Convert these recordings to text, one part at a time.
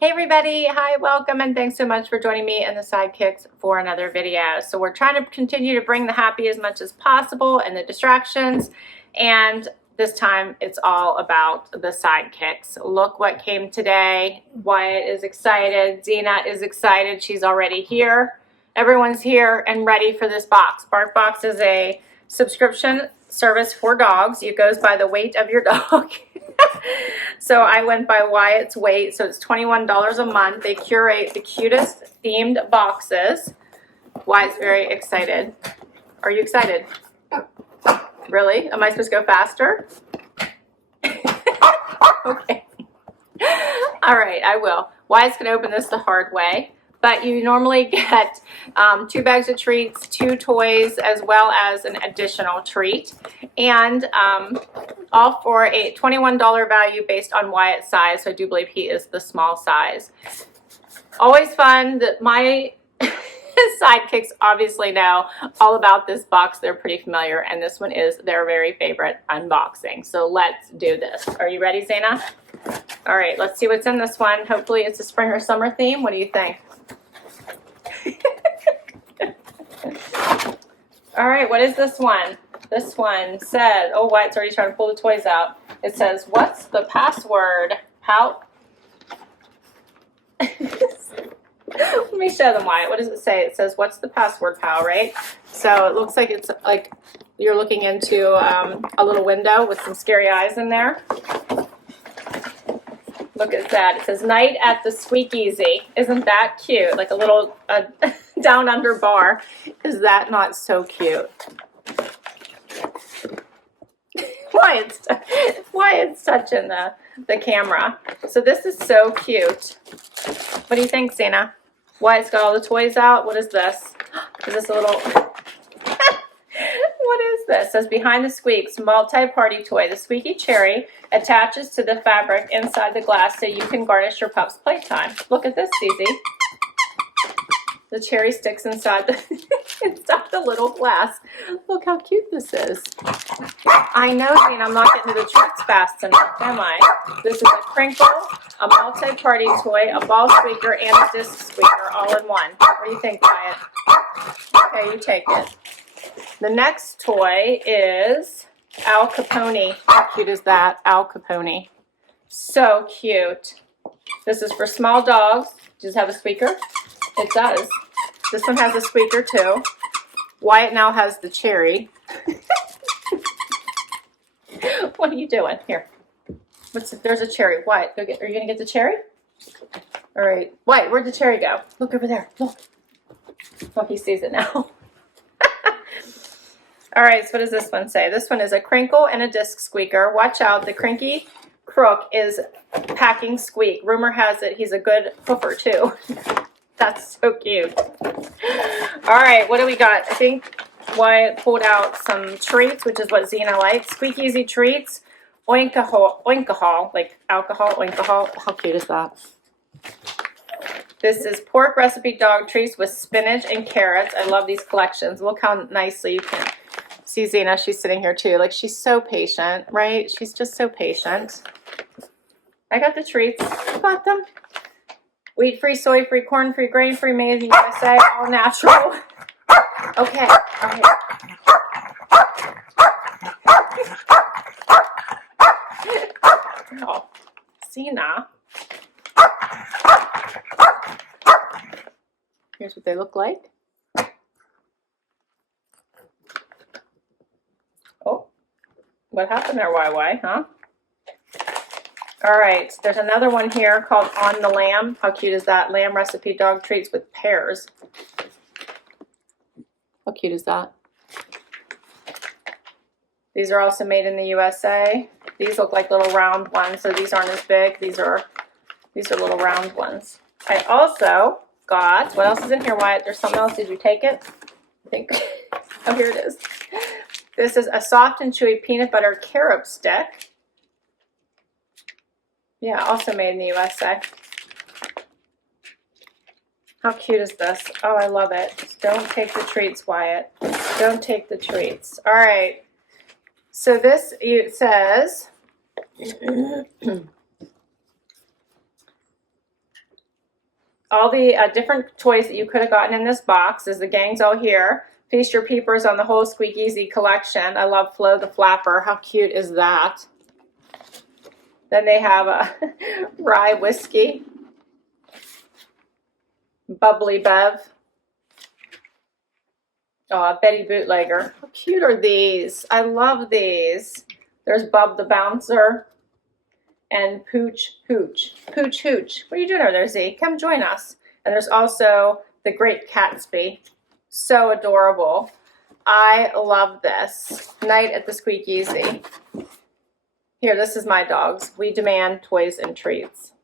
Hey everybody, hi, welcome, and thanks so much for joining me in the Sidekicks for another video. So we're trying to continue to bring the happy as much as possible and the distractions, and this time it's all about the Sidekicks. Look what came today. Wyatt is excited, Xena is excited, she's already here. Everyone's here and ready for this box. BarkBox is a subscription service for dogs. It goes by the weight of your dog. So I went by Wyatt's weight, so it's $21 a month. They curate the cutest themed boxes. Wyatt's very excited. Are you excited? Really? Am I supposed to go faster? Okay. All right, I will. Wyatt's going to open this the hard way. But you normally get 2 bags of treats, 2 toys, as well as an additional treat. And all for a $21 value based on Wyatt's size. So I do believe he is the small size. Always fun. My sidekicks obviously know all about this box. They're pretty familiar. And this one is their very favorite unboxing. So let's do this. Are you ready, Xena? All right, let's see what's in this one. Hopefully it's a spring or summer theme. What do you think? All right, what is this one? This one says, oh, Wyatt's already trying to pull the toys out. It says, what's the password? How? Let me show them, Wyatt. What does it say? It says, what's the password, pal, right? So it looks like it's like you're looking into a little window with some scary eyes in there. Look at that. It says, night at the Squeakeasy. Isn't that cute? Like a little down under bar. Is that not so cute? Wyatt's touching the camera. So this is so cute. What do you think, Xena? Wyatt's got all the toys out. What is this? Is this a little... What is this? It says behind the squeaks, multi-party toy. The squeaky cherry attaches to the fabric inside the glass so you can garnish your pup's playtime. Look at this, Cece. The cherry sticks inside the little glass. Look how cute this is. I know, Dean, I'm not getting to the treats fast enough, am I? This is a crinkle, a multi-party toy, a ball squeaker, and a disc squeaker all in one. What do you think, Wyatt? Okay, you take it. The next toy is Al Capone. How cute is that? Al Capone. So cute. This is for small dogs. Does it have a squeaker? It does. This one has a squeaker too. Wyatt now has the cherry. What are you doing? Here. There's a cherry. Wyatt, are you going to get the cherry? All right. Wyatt, where'd the cherry go? Look over there. Look. Oh, he sees it now. All right, so what does this one say? This one is a crinkle and a disc squeaker. Watch out, the crinky crook is packing squeak. Rumor has it he's a good hoofer too. That's so cute. All right, what do we got? I think Wyatt pulled out some treats, which is what Xena likes. Squeakeasy treats, oinkahol, like alcohol, oinkahol. How cute is that? This is pork recipe dog treats with spinach and carrots. I love these collections. Look how nicely you can see Xena. She's sitting here too. Like, she's so patient, right? She's just so patient. I got the treats. I got them. Wheat-free, soy-free, corn-free, grain-free, made in the USA, all natural. Okay, all right. Oh, Xena. Here's what they look like. Oh, what happened there, YY, huh? All right, there's another one here called On the Lamb. How cute is that? Lamb recipe dog treats with pears. How cute is that? These are also made in the USA. These look like little round ones, so these aren't as big. These are little round ones. I also got, what else is in here, Wyatt? There's something else. Did you take it? I think. Oh, here it is. This is a soft and chewy peanut butter carob stick. Yeah, also made in the USA. How cute is this? Oh, I love it. Don't take the treats, Wyatt. Don't take the treats. All right. So this, it says, all the different toys that you could have gotten in this box. As the gang's all here. Feast your peepers on the whole Squeak Easy collection. I love Flo the Flapper. How cute is that? Then they have a rye whiskey. Bubbly Bev. Oh, Betty Bootlegger. How cute are these? I love these. There's Bub the Bouncer and Pooch Hooch. Pooch Hooch. What are you doing over there, Z? Come join us. And there's also the Great Catsby. So adorable. I love this. Night at the Squeak Easy. Here, this is my dogs. We demand toys and treats.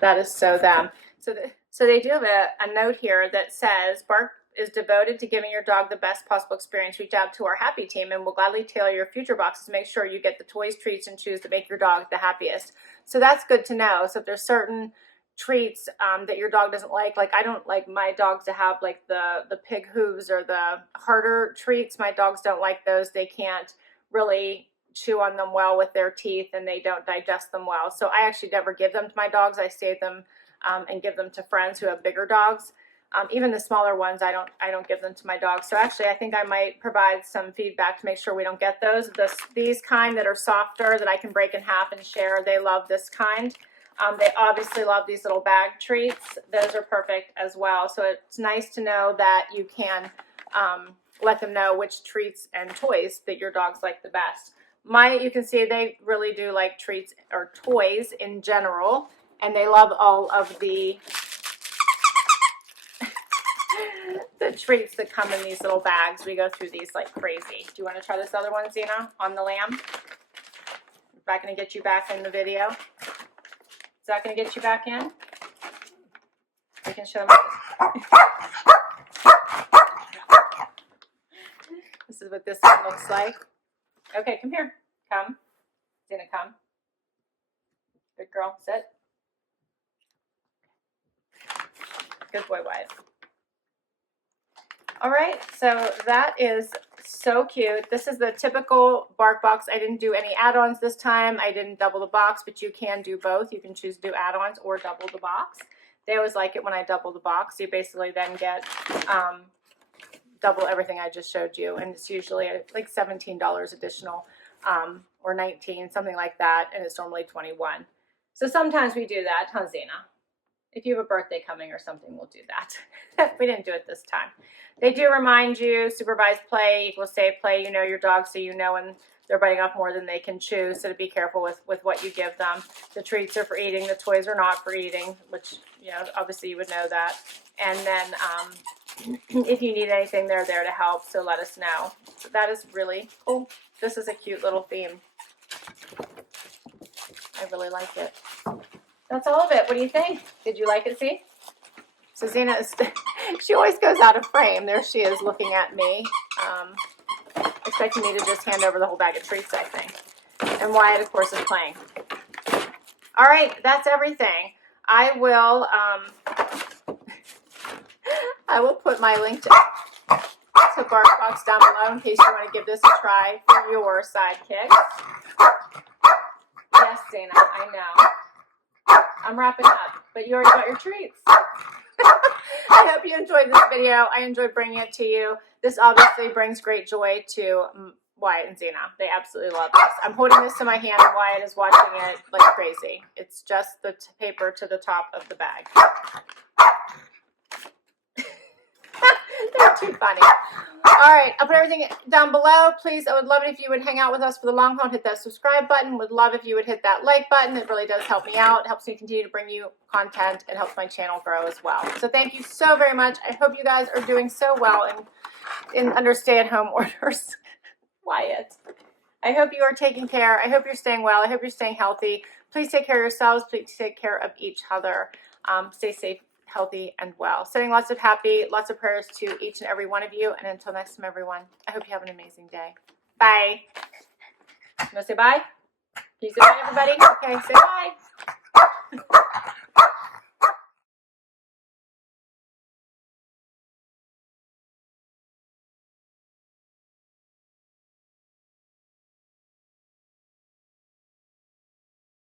That is so them. So they do have a note here that says, Bark is devoted to giving your dog the best possible experience. Reach out to our happy team and we'll gladly tailor your future boxes. Make sure you get the toys, treats, and chews that make your dog the happiest. So that's good to know. So if there's certain treats that your dog doesn't like I don't like my dogs to have like the pig hooves or the harder treats. My dogs don't like those. They can't really chew on them well with their teeth and they don't digest them well. So I actually never give them to my dogs. I save them and give them to friends who have bigger dogs. Even the smaller ones, I don't give them to my dogs. So actually, I think I might provide some feedback to make sure we don't get those. These kind that are softer that I can break in half and share, they love this kind. They obviously love these little bag treats. Those are perfect as well. So it's nice to know that you can let them know which treats and toys that your dogs like the best. You can see they really do like treats or toys in general, and they love all of the treats that come in these little bags. We go through these like crazy. Do you want to try this other one, Xena, on the lamb? Is that going to get you back in the video? Is that going to get you back in? We can show them. This is what this one looks like. Okay, come here. Come. Xena, come. Good girl. Sit. Good boy, Wise. All right, so that is so cute. This is the typical Bark box. I didn't do any add-ons this time. I didn't double the box, but you can do both. You can choose to do add-ons or double the box. They always like it when I double the box. You basically then get double everything I just showed you, and it's usually like $17 additional or $19, something like that, and it's normally $21. So sometimes we do that, huh, Xena? If you have a birthday coming or something, we'll do that. We didn't do it this time. They do remind you, supervised play equals safe play. You know your dog, so you know when they're biting off more than they can chew, so to be careful with what you give them. The treats are for eating. The toys are not for eating, which, you know, obviously you would know that. And then if you need anything, they're there to help, so let us know. So that is really cool. This is a cute little theme. I really like it. That's all of it. What do you think? Did you like it, see? So Xena is, she always goes out of frame. There she is looking at me, expecting me to just hand over the whole bag of treats, I think. And Wyatt, of course, is playing. All right, that's everything. I will put my link to BarkBox down below in case you want to give this a try for your sidekick. Yes, Xena, I know. I'm wrapping up, but you already got your treats. I hope you enjoyed this video. I enjoyed bringing it to you. This obviously brings great joy to Wyatt and Xena. They absolutely love this. I'm holding this to my hand and Wyatt is watching it like crazy. It's just the paper to the top of the bag. They're too funny. All right, I'll put everything down below. Please, I would love it if you would hang out with us for the long haul. Hit that subscribe button. Would love if you would hit that like button. It really does help me out. It helps me continue to bring you content. It helps my channel grow as well. So thank you so very much. I hope you guys are doing so well under stay-at-home orders. Wyatt. I hope you are taking care. I hope you're staying well. I hope you're staying healthy. Please take care of yourselves. Please take care of each other. Stay safe, healthy, and well. Sending lots of prayers to each and every one of you. And until next time, everyone, I hope you have an amazing day. Bye. You want to say bye? Can you say bye, everybody? Okay, say bye.